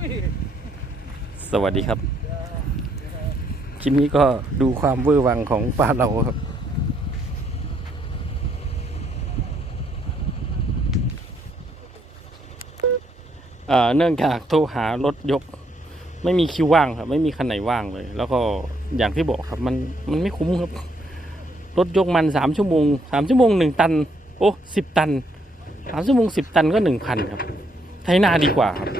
สวัสดีครับ คลิปนี้ก็ดูความเวอร์วังของป้าเราครับ เนื่องจากโทรหารถยก ไม่มีคิวว่างครับ ไม่มีคันไหนว่างเลย แล้วก็อย่างที่บอกครับ มันมันไม่คุ้มครับ รถยกมันสามชั่วโมงสามชั่วโมงหนึ่งตัน โอ้สิบตันสามชั่วโมงสิบตันก็หนึ่งพันครับไถนาดีกว่าครับ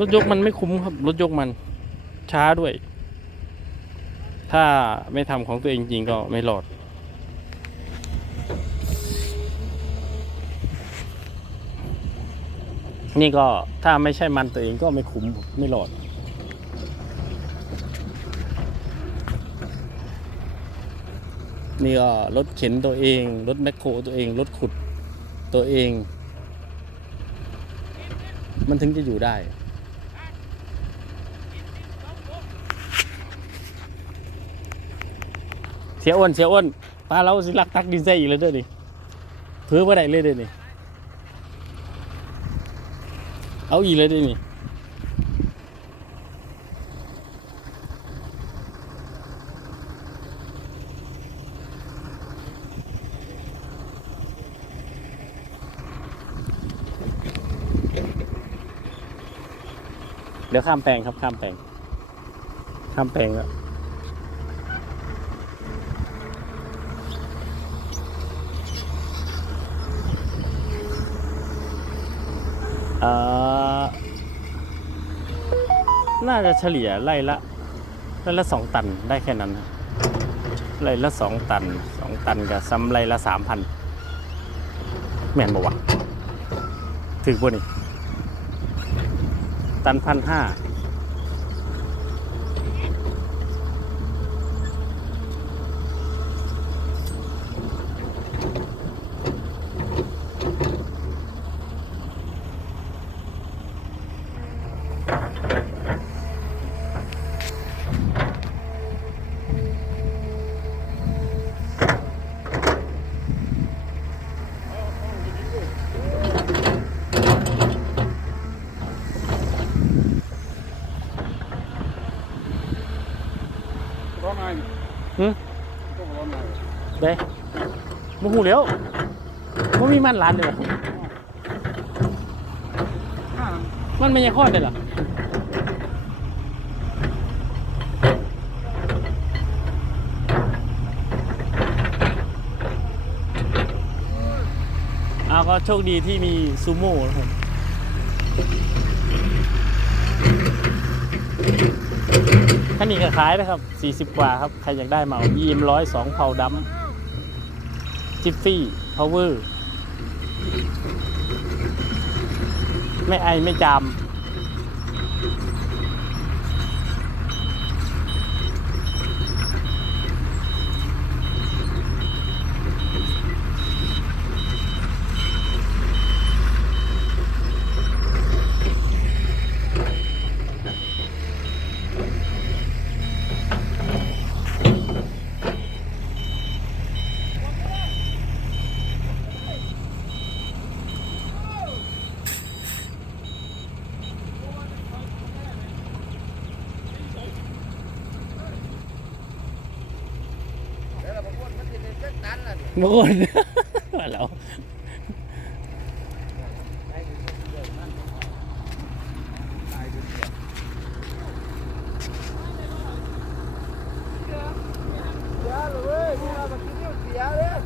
รถยกมันไม่คุ้มครับ รถยกมันช้าด้วย ถ้าไม่ทำของตัวเองจริงก็ไม่รอด นี่ก็ถ้าไม่ใช่มันตัวเองก็ไม่คุ้มไม่รอดนี่ก็รถเข็นตัวเอง รถแมคโครตัวเอง รถขุดตัวเอง มันถึงจะอยู่ได้ เสียอ้วนเสียอ้วนปลาเราสิลักตักดินใส่อีกแล้วเด้อนี่เพื่อว่าได้เลยเด้อนี่เอาอีกเลยเด้อนี่เดี๋ยวข้ามแปลงครับข้ามแปลงข้ามแปลงแล้ว เอ่อน่าจะเฉลี่ยไร่ละไร่ละสองตันได้แค่นั้นนะไร่ละสองตันสองตันกับซ้ำไร่ละสามพันแม่นบอกว่าถือบ่นี่ตันพันห้า หืมต้องร้อนไงเด้มหูแล้วมันมีมันร้านเลยเหรอมันไม่ยังคลอดเลยเหรอเอาก็โชคดีที่มีซูโม่ครับ คันนี้ก็ขายนะครับ 40 กว่าครับ ใครอยากได้มายีมร้อยสองเผาดำจิฟฟี่พาวเวอร์ไม่ไอไม่จาม แล้วเราพูดมันจะเป็นเส้นตันล่ะนี่ บางคนว่าเราเสียเลยเว้ยนี่เรามากินเสียเลย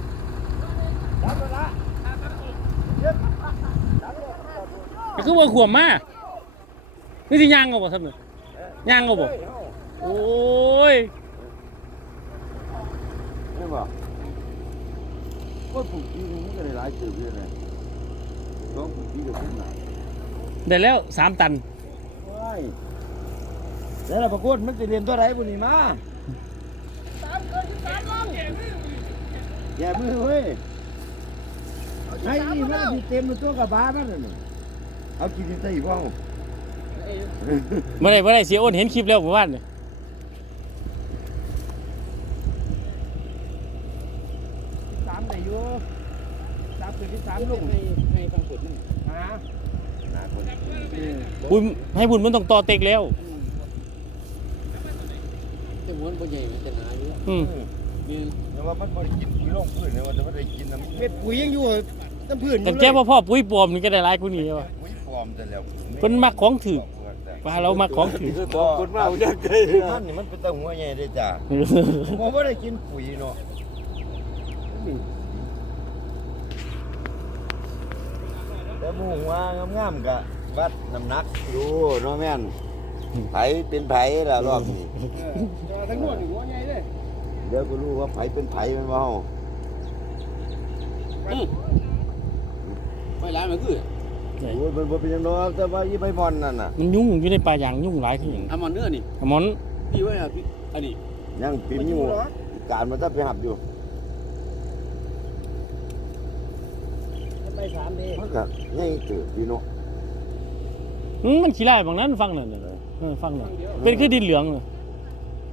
ดับละเย็บดับเลยก็คือว่าขวมมานี่สิย่างเอาบ่ครับเนี่ยย่างเอาบ่โอ้ยนี่บ่ ว่าปลูกที่นี่มันก็ได้หลายตื่นเลยนะต้องปลูกที่เดียวกันนะได้แล้วสามตันว้ายแล้วเราประกวดมันจะเรียนตัวไหนบุนี่มาแย่มือเว้ยไอ้นี่มันมีเต็มตัวกับบ้ามันน่ะนี่เอากินที่ใส่บ้างเมื่อไรเมื่อไรเสียอ้นเห็นคลิปแล้วผมว่าเนี่ย สามได้อยู่ สามคือที่สามลงให้ให้ฟังผลหาหนาบุญให้บุญมันต้องต่อเต็กแล้วแต่ม้วนบ่ใหญ่มันจะหนาอยู่อืมนี่แต่ว่ามันบ่ได้กินปุ๋ยลงพื้นเนี่ยมันบ่ได้กินน้ำเม็ดปุ๋ยยังอยู่น้ำพื้นอยู่แต่เลยแก้ว่าพ่อปุ้ยปลอมนี่ก็ได้หลายกว่านี้ว่ะปุ๋ยปลอมแต่แล้วเพิ่นมักของถือปลาเรามักของถือขอบคุณมากจังเลยมันนี่มันเป็นตะหัวใหญ่เด้จ้าบ่บ่ได้กินปุ๋ยเนาะแต่ หมูหัวงามๆก็วัดน้ำหนักดูเนาะแม่นไผเป็นไผล่ะรอบนี้เออทั้งหมดนี่หัวใหญ่เลยเดี๋ยวก็รู้ว่าไผเป็นไผแมันบ่เฮาไม่ร้ายมันคือโอ้ยมันบ่เป็นหยังดอกแต่ว่าอีใบมอนนั่นน่ะมันยุ่งอยู่ในป่าอย่างยุ่งหลายขึ้นทำมันเนื้อนี่หมอนพี่ไว้อะพี่อันนี้ยังเป็นอยู่การมันจะไปหับอยู่ มันไปสามเดมันก็ง่ายเกิดพี่เนาะอืมมันขี้ไล่บางนั้นฟังนั่นน่ะเออฟังนั่นเป็นคือดินเหลืองน่ะ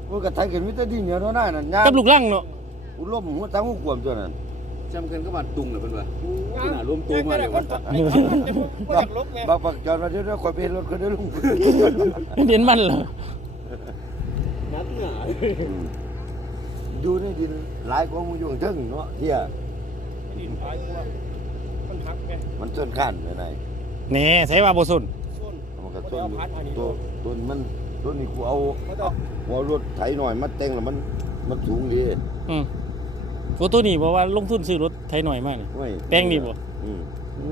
มันก็ไทยกันมีแต่ดินเหนียวเท่านั้นน่ะยามกับลูกลังเนาะอุลมหัวตั้งหัวกวมตัวนั้นจำกันก็มาตุงเหรอเพิ่นว่าขนาดรวมตัวมาเลยคว่านตกไอ้คนมันจะบ่อยากลบไงบักบักจอดมาเดี๋ยวๆข่อยไปเห็นรถเขาเดินลงเด่นมันเหรอนัดหนาดูในดินหลายกว่าหมูอยู่ถึงเนาะเที่ยดินพายกว่า มันหักไงมันต้นข้านไปไหนแหน่ใส่ว่าบ่สนส่วน มันก็ต้นตัวต้นมันต้นนี้กูเอาเขาต้องหัวรถไถหน่อยมาแต่งแล้วมันมันสูงดีอืมโอ้ตัวนี้บอกว่าลงทุนซื้อรถไทยหน่อยมากนี่โอ้ยแป้งนี่บ่ อืมโอ้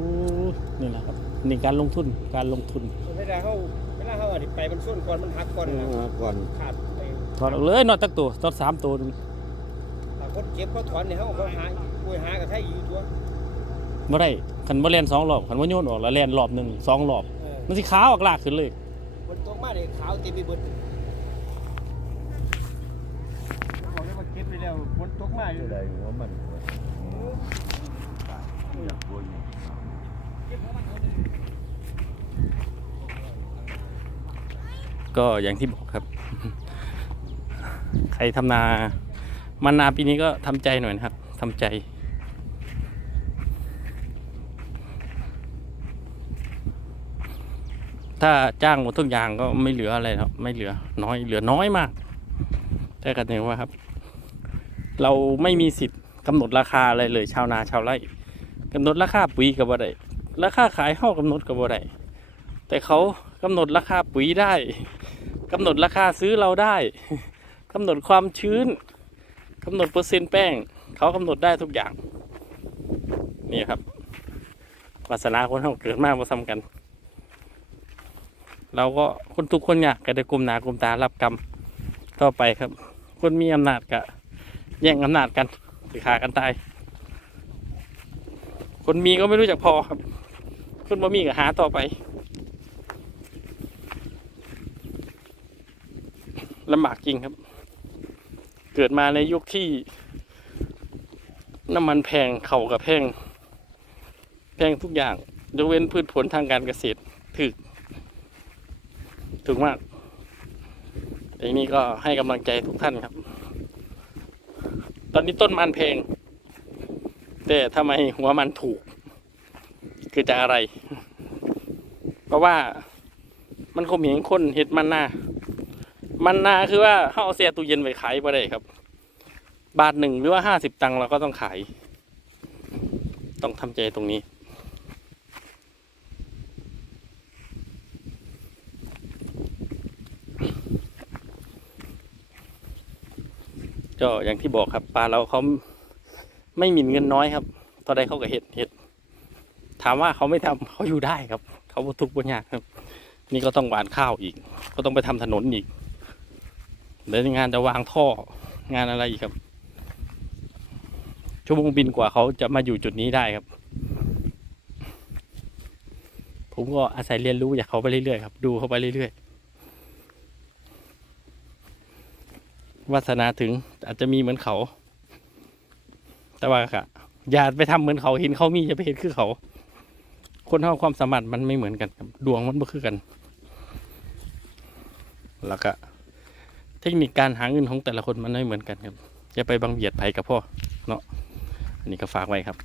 นี่แหละครับนี่การลงทุนการลงทุนเวลาเขาเวลาเขาอธิไปมันส่วนก่อนมันหักก่อนนะเอาก่อนขาดไปถอดออกเลยนอตตักตัวตอดสามตัวนึงถ้าคนเก็บเขาถอนเนี่ยเขาเขาหาป่วยหากับไทยอยู่ตัว บ่ได้คันบ่แล่นสองรอบคันบ่โยนออกแล้วแล่นรอบหนึงสองรอบ เออมันสิขาวออกลากขึ้นเลยคนตกมาเนี่ยขาวเต็มไปหมดเขาเรียกว่าเก็บไปแล้วคนตกมาอยู่อะไรหัวมันอยากโวยก็อย่างที่บอกครับ ใครทำนา มันนาปีนี้ก็ทำใจหน่อยนะครับทำใจ ถ้าจ้างหมดทุกอย่างก็ไม่เหลืออะไรครับไม่เหลือน้อยเหลือน้อยมากแต่กันเนี่ยว่าครับ เราไม่มีสิทธิ์กำหนดราคาอะไรเลยชาวนาชาวไร่กำหนดราคาปุ๋ยกับบ่ได้ราคาขายเฮากำหนดกับบ่ได้แต่เขากำหนดราคาปุ๋ยได้กำหนดราคาซื้อเราได้กำหนดความชื้นกำหนดเปอร์เซ็นต์แป้ง เขากำหนดได้ทุกอย่าง นี่ครับวาสนาคนเราเกิดมากมาซ้ำกัน เราก็คนทุกคนอยากก็ได้กลุ่มหนากลุ่มตารับกรรมต่อไปครับ คนมีอำนาจกะแย่งอำนาจกันสิขากันตาย คนมีก็ไม่รู้จักพอครับ คนบ่มีก็หาต่อไป ลำบากจริงครับ เกิดมาในยุคที่ น้ำมันแพงเข่ากับแพง แพงทุกอย่างยกเว้นพืชผลทางการเกษตรถึก ถูกมากแต่นี้ก็ให้กำลังใจทุกท่านครับ ตอนนี้ต้นมันแพงแต่ทำไมหัวมันถูก คือจากอะไร เพราะว่ามันคมเหงคนเห็ดมันนามันนาคือว่าเขาเอาเสียตู้เย็นไว้ขายบ่ได้ครับ บาทหนึ่งหรือว่าห้าสิบตังค์เราก็ต้องขาย ต้องทำใจตรงนี้ ก็อย่างที่บอกครับปลาเราเขาไม่หมิ่นเงินน้อยครับตอนใดเขาก็เห็ดเห็ดถามว่าเขาไม่ทำเขาอยู่ได้ครับ เขาทุกข์บ่ยากครับ นี่ก็ต้องหวานข้าวอีก ก็ต้องไปทำถนนอีกเดี๋ยวงานจะวางท่องานอะไรอีกครับ ชั่วโมงบินกว่าเขาจะมาอยู่จุดนี้ได้ครับ ผมก็อาศัยเรียนรู้จากเขาไปเรื่อยๆครับ ดูเขาไปเรื่อยๆ วาสนาถึงอาจจะมีเหมือนเขา แต่ว่าค่ะ อย่าไปทำเหมือนเขาเห็นเขามีจะไปเห็นคือเขา คนเท่าความสามารถมันไม่เหมือนกันครับดวงมันไม่คือกัน แล้วก็เทคนิคการหาเงินของแต่ละคนมันไม่เหมือนกันครับอย่าไปบังเบียดไผกับพ่อเนาะอันนี้ก็ฝากไว้ครับ